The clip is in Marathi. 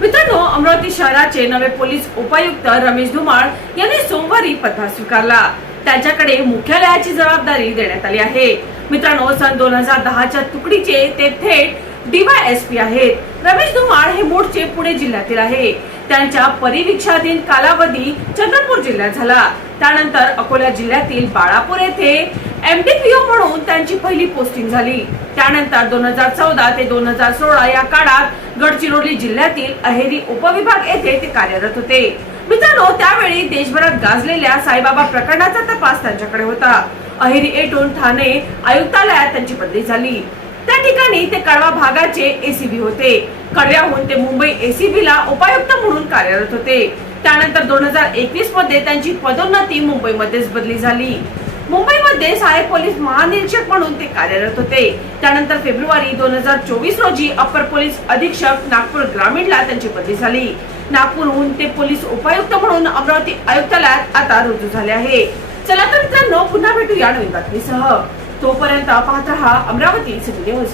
मित्रांनो, अमरावती शहराचे नवे पोलीस उपायुक्त रमेश धुमाळ यांनी सोमवारी पदभार स्वीकारला। त्यांच्याकडे मुख्यालयाची जबाबदारी देण्यात आली आहे। मित्रांनो, सन 2010च्या तुकडीचे ते थेट DYSP आहेत। रमेश धुमाळ हे मूळचे पुणे जिल्ह्यातील आहे। त्यांच्या परिवीक्षाधीन कालावधी चंद्रपूर जिल्ह्यात झाला। त्यानंतर अकोला जिल्ह्यातील बाळापूर येथे MDPO म्हणून त्यांची पहिली पोस्टिंग झाली। त्यानंतर 2014 ते 2016 या काळात गडचिरोली जिल्ह्यातील अहेरी उपविभाग येथे ते कार्यरत होते। मित्रांनो, त्यावेळी देशभरात गाजलेल्या साईबाबा प्रकरणाचा तपास त्यांच्याकडे होता। अहेरी येथून ठाणे आयुक्तालयात त्यांची बदली झाली। त्या ठिकाणी ते कळवा भागाचे ACB होते। कळव्याहून ते मुंबई ACB ला उपायुक्त म्हणून कार्यरत होते। त्यानंतर 2021 मध्ये त्यांची पदोन्नती मुंबईमध्येच बदली झाली। मुंबईमध्ये सहाय्यक पोलीस महानिरीक्षक म्हणून ते कार्यरत होते। त्यानंतर फेब्रुवारी 2024 रोजी अपर पोलीस अधीक्षक नागपूर ग्रामीणला त्यांची बदली झाली। नागपूरहून ते पोलीस उपायुक्त म्हणून अमरावती आयुक्तालयात आता रुजू झाले आहे। चला तर मित्रांनो, पुन्हा भेटूया नवीन बातमीसह। तोपर्यंत पाहत रहा अमरावती सिटी न्यूज।